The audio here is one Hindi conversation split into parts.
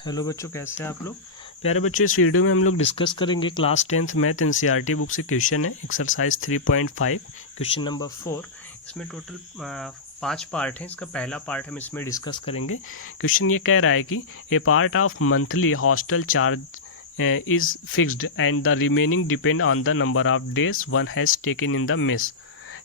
हेलो बच्चों, कैसे हैं आप लोग। प्यारे बच्चों, इस वीडियो में हम लोग डिस्कस करेंगे class 10th math NCERT book से क्वेश्चन है एक्सरसाइज 3.5 क्वेश्चन नंबर 4। इसमें टोटल 5 पार्ट हैं। इसका पहला पार्ट हम इसमें डिस्कस करेंगे। क्वेश्चन ये कह रहा है कि a part of monthly hostel charge is fixed and the remaining depend on the number of days one has taken in the mess.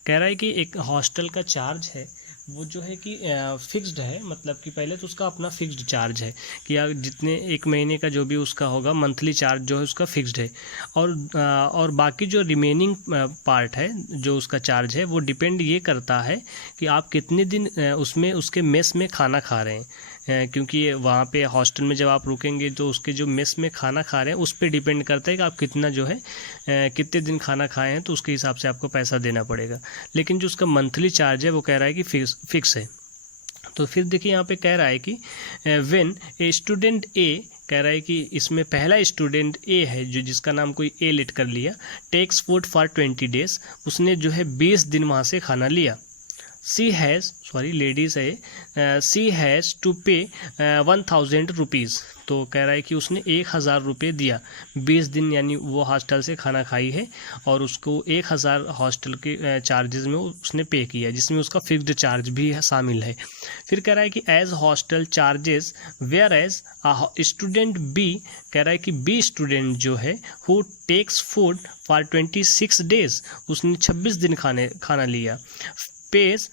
कह रहा है कि एक हॉस्टल का चार्ज है वो जो है कि फिक्स्ड है, मतलब कि पहले तो उसका अपना फिक्स्ड चार्ज है कि जितने एक महीने का जो भी उसका होगा मंथली चार्ज जो है उसका फिक्स्ड है। और बाकी जो रिमेनिंग पार्ट है जो उसका चार्ज है वो डिपेंड ये करता है कि आप कितने दिन उसमें उसके मेस में खाना खा रहे हैं। क्योंकि वहाँ पे हॉस्टल में जब आप रुकेंगे तो उसके जो मेस में खाना खा रहे हैं उस पर डिपेंड करता है कि आप कितना जो है कितने दिन खाना खाए हैं, तो उसके हिसाब से आपको पैसा देना पड़ेगा। लेकिन जो उसका मंथली चार्ज है वो कह रहा है कि फिक्स है। तो फिर देखिए यहाँ पे कह रहा है कि व्हेन ए स्टूडेंट ए, कह रहा है कि इसमें पहला स्टूडेंट ए है जो जिसका नाम कोई ए लेट कर लिया, टेक्स फूड फॉर 20 डेज, उसने जो है 20 दिन वहाँ से खाना लिया। लेडीज़ है, सी हैज़ टू पे 1000 रुपीज़। तो कह रहा है कि उसने 1000 रुपये दिया 20 दिन, यानी वो हॉस्टल से खाना खाई है और उसको 1000 हॉस्टल के चार्जेस में उसने पे किया, जिसमें उसका फिक्स्ड चार्ज भी शामिल है। फिर कह रहा है कि as hostel charges where as student B, कह रहा है कि बी स्टूडेंट जो है who takes food for 26 days, उसने 26 दिन खाना लिया, पेज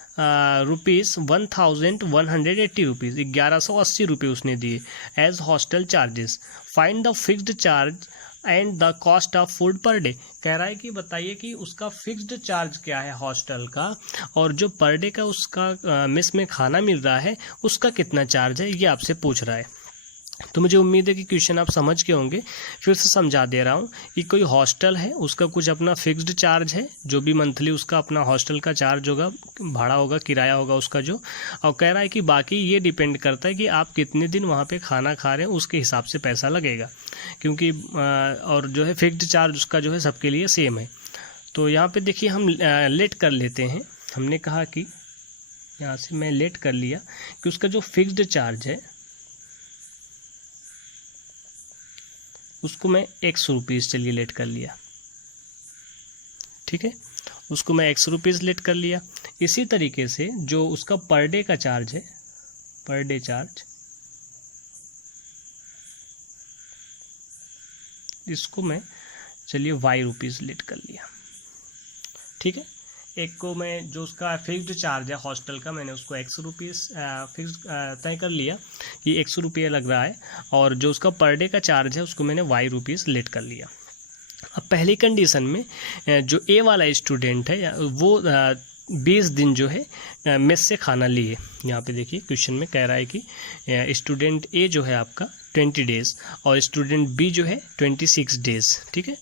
रुपीज़ 1180 रुपीज़, 1180 रुपये उसने दिए as hostel charges. Find the fixed charge and the cost of food per day. कह रहा है कि बताइए कि उसका फिक्स्ड चार्ज क्या है हॉस्टल का, और जो पर डे का उसका मेस में खाना मिल रहा है उसका कितना चार्ज है, ये आपसे पूछ रहा है। तो मुझे उम्मीद है कि क्वेश्चन आप समझ के होंगे। फिर से समझा दे रहा हूँ कि कोई हॉस्टल है, उसका कुछ अपना फिक्स्ड चार्ज है, जो भी मंथली उसका अपना हॉस्टल का चार्ज होगा, भाड़ा होगा, किराया होगा उसका जो, और कह रहा है कि बाकी ये डिपेंड करता है कि आप कितने दिन वहाँ पे खाना खा रहे हैं, उसके हिसाब से पैसा लगेगा। क्योंकि और जो है फिक्स्ड चार्ज उसका जो है सबके लिए सेम है। तो यहाँ पर देखिए हम लेट कर लेते हैं। हमने कहा कि यहाँ से मैं लेट कर लिया कि उसका जो फिक्स्ड चार्ज है उसको मैं एक्स रुपीज़, चलिए लेट कर लिया, ठीक है, उसको मैं एक्स रुपीज़ लेट कर लिया। इसी तरीके से जो उसका पर डे का चार्ज है, पर डे चार्ज, इसको मैं चलिए वाई रुपीज़ लेट कर लिया, ठीक है। एक को मैं जो उसका फिक्स्ड चार्ज है हॉस्टल का, मैंने उसको एक्स रुपीज़ फिक्स तय कर लिया कि 100 रुपये लग रहा है, और जो उसका पर डे का चार्ज है उसको मैंने वाई रुपीज़ लेट कर लिया। अब पहली कंडीशन में जो ए वाला स्टूडेंट है वो 20 दिन जो है मेस से खाना लिए। यहाँ पे देखिए क्वेश्चन में कह रहा है कि स्टूडेंट ए जो है आपका 20 डेज़ और स्टूडेंट बी जो है 26 डेज़, ठीक है।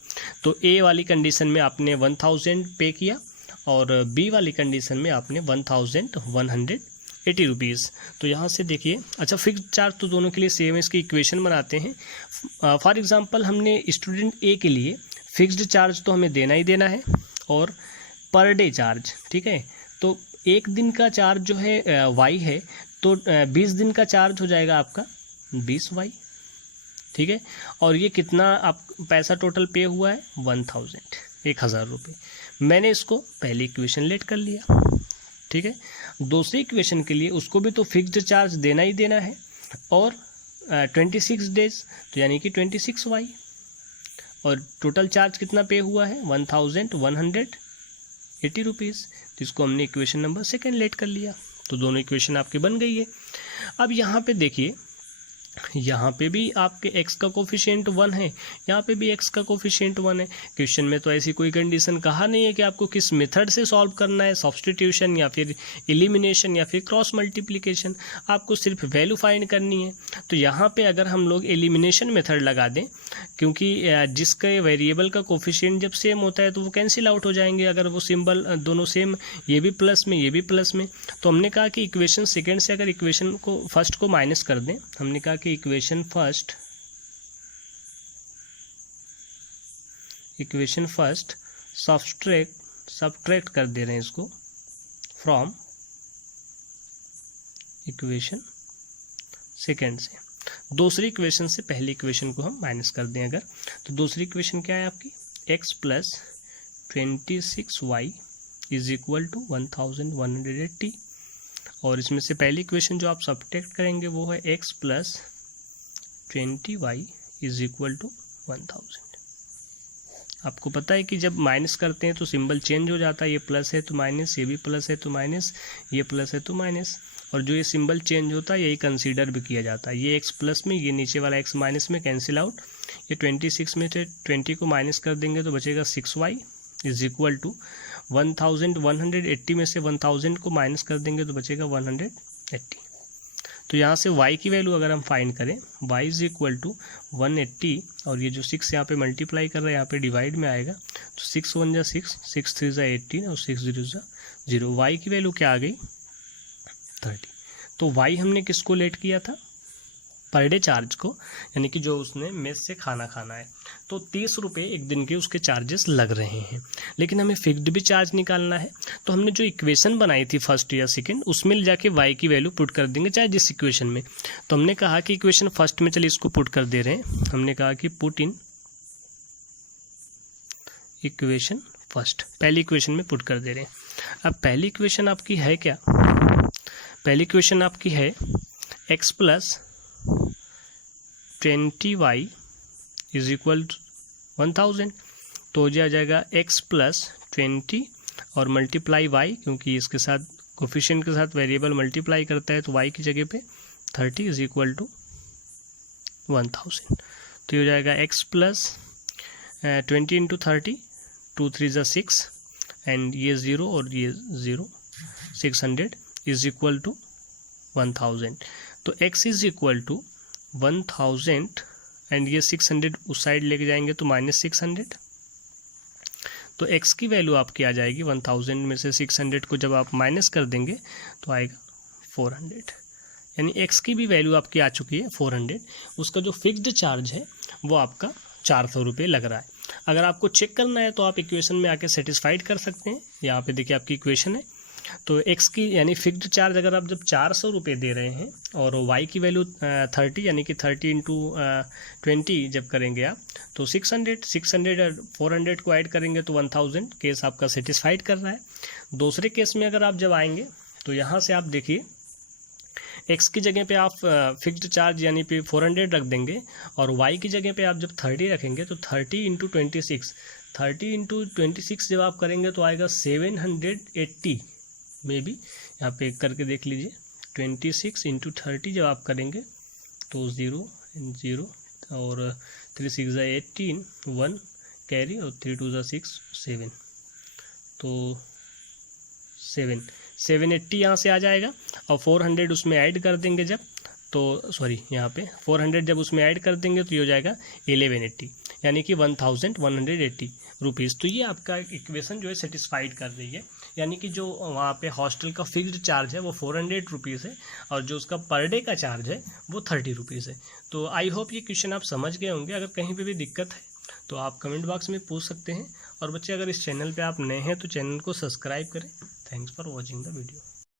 तो ए वाली कंडीशन में आपने 1000 पे किया और बी वाली कंडीशन में आपने 1180 रुपीज़। तो यहाँ से देखिए, अच्छा फिक्स्ड चार्ज तो दोनों के लिए सेम है, इसकी इक्वेशन बनाते हैं। फॉर एग्जांपल हमने स्टूडेंट ए के लिए फिक्स्ड चार्ज तो हमें देना ही देना है और पर डे चार्ज, ठीक है। तो एक दिन का चार्ज जो है वाई है, तो 20 दिन का चार्ज हो जाएगा आपका 20 वाई, ठीक है। और ये कितना आप पैसा टोटल पे हुआ है 1000 रुपये। मैंने इसको पहली इक्वेशन लेट कर लिया, ठीक है। दूसरी इक्वेशन के लिए उसको भी तो फिक्स्ड चार्ज देना ही देना है और 26 डेज, तो यानी कि 26 वाई, और टोटल चार्ज कितना पे हुआ है 1180 रुपीज़। तो इसको हमने इक्वेशन नंबर सेकेंड लेट कर लिया। तो दोनों इक्वेशन आपकी बन गई है। अब यहाँ पे देखिए, यहाँ पे भी आपके x का कोफिशिएंट 1 है, यहाँ पे भी x का कोफिशिएंट 1 है। क्वेश्चन में तो ऐसी कोई कंडीशन कहा नहीं है कि आपको किस मेथड से सॉल्व करना है, सब्स्टिट्यूशन या फिर एलिमिनेशन या फिर क्रॉस मल्टीप्लिकेशन, आपको सिर्फ वैल्यू फाइंड करनी है। तो यहाँ पे अगर हम लोग एलिमिनेशन मेथड लगा दें, क्योंकि जिसके वेरिएबल का कोफिशिएंट जब सेम होता है तो वो कैंसिल आउट हो जाएंगे, अगर वो सिंबल दोनों सेम, ये भी प्लस में ये भी प्लस में। तो हमने कहा कि इक्वेशन सेकेंड से अगर इक्वेशन को फर्स्ट को माइनस कर दें, हमने कहा कि इक्वेशन फर्स्ट सब्ट्रैक्ट कर दे रहे हैं इसको फ्रॉम इक्वेशन सेकेंड से। दूसरी इक्वेशन से पहली इक्वेशन को हम माइनस कर दें अगर, तो दूसरी इक्वेशन क्या है आपकी, x plus 26y is equal to 1180, और इसमें से पहली इक्वेशन जो आप सब्ट्रैक्ट करेंगे वो है x plus 20y is equal to 1000। आपको पता है कि जब माइनस करते हैं तो सिंबल चेंज हो जाता है, ये प्लस है तो माइनस, ये भी प्लस है तो माइनस, ये प्लस है तो माइनस, और जो ये सिंबल चेंज होता है यही कंसीडर भी किया जाता है। ये x प्लस में, ये नीचे वाला x माइनस में कैंसिल आउट, ये 26 में से 20 को माइनस कर देंगे तो बचेगा 6y इज इक्वल टू 1180 में से 1000 को माइनस कर देंगे तो बचेगा 180। तो यहाँ से y की वैल्यू अगर हम फाइंड करें, y इज इक्वल टू 180, और ये जो 6 यहाँ पे मल्टीप्लाई कर रहा है यहाँ पे डिवाइड में आएगा, तो 6 1 जा 6, 6 3 जा 18 और 6 0 जा 0। y की वैल्यू क्या आ गई, 30। तो y हमने किसको लेट किया था, पर डे चार्ज को, यानी कि जो उसने मेस से खाना खाना है, तो 30 रुपये एक दिन के उसके चार्जेस लग रहे हैं। लेकिन हमें फिक्स्ड भी चार्ज निकालना है, तो हमने जो इक्वेशन बनाई थी फर्स्ट या सेकंड, उसमें ले जाके y की वैल्यू पुट कर देंगे, चाहे जिस इक्वेशन में। तो हमने कहा कि इक्वेशन फर्स्ट में, चलिए इसको पुट कर दे रहे हैं, हमने कहा कि पुट इन इक्वेशन फर्स्ट, पहली इक्वेशन में पुट कर दे रहे हैं। अब पहली इक्वेशन आपकी है क्या, पहली इक्वेशन आपकी है x plus 20y is equal to 1000, तो हो जाएगा x प्लस 20 और मल्टीप्लाई y, क्योंकि इसके साथ कोफिशिएंट के साथ वेरिएबल मल्टीप्लाई करता है, तो y की जगह पे 30 इज इक्वल टू 1000। तो ये हो जाएगा x प्लस 20 इंटू 30, 2 3 जा 6 एंड ये 0 और ये 0, 600 इज इक्वल टू 1000। तो x is equal to 1000 and ये 600 उस साइड लेके जाएंगे तो -600, तो x की वैल्यू आपकी आ जाएगी 1000 में से 600 को जब आप माइनस कर देंगे तो आएगा 400, यानी x की भी वैल्यू आपकी आ चुकी है 400। उसका जो फिक्स्ड चार्ज है वो आपका 400 रुपये लग रहा है। अगर आपको चेक करना है तो आप इक्वेशन में आके सेटिस्फाइड कर सकते हैं। यहाँ पे देखिए आपकी इक्वेशन है, तो x की यानी फिक्स्ड चार्ज अगर आप जब 400 रुपये दे रहे हैं और y की वैल्यू 30 यानी कि 30 इंटू 20 जब करेंगे आप, तो 600 और 400 को ऐड करेंगे तो 1000। केस आपका सेटिस्फाइड कर रहा है। दूसरे केस में अगर आप जब आएंगे तो यहाँ से आप देखिए x की जगह पे आप फिक्स्ड चार्ज यानी पे 400 रख देंगे, और y की जगह पे आप जब 30 रखेंगे तो 30 इंटू 26, 30 इंटू 26 जब आप करेंगे तो आएगा 780 में भी, यहाँ पे करके देख लीजिए। 26 इंटू 30 जब आप करेंगे तो 0 0 और 3 6 18, 1 कैरी और 3 2 6 7, तो 780 यहाँ से आ जाएगा, और 400 उसमें ऐड कर देंगे जब, तो सॉरी यहाँ पे 400 जब उसमें ऐड कर देंगे तो ये हो जाएगा 1180, यानी कि 1180 रुपीज़। तो ये आपका इक्वेशन जो है सेटिस्फाइड कर रही है, यानी कि जो वहाँ पे हॉस्टल का फिक्स्ड चार्ज है वो 400 रुपीज़ है, और जो उसका पर डे का चार्ज है वो 30 रुपीज़ है। तो आई होप ये क्वेश्चन आप समझ गए होंगे। अगर कहीं पे भी दिक्कत है तो आप कमेंट बॉक्स में पूछ सकते हैं। और बच्चे अगर इस चैनल पे आप नए हैं तो चैनल को सब्सक्राइब करें। Thanks for watching the video.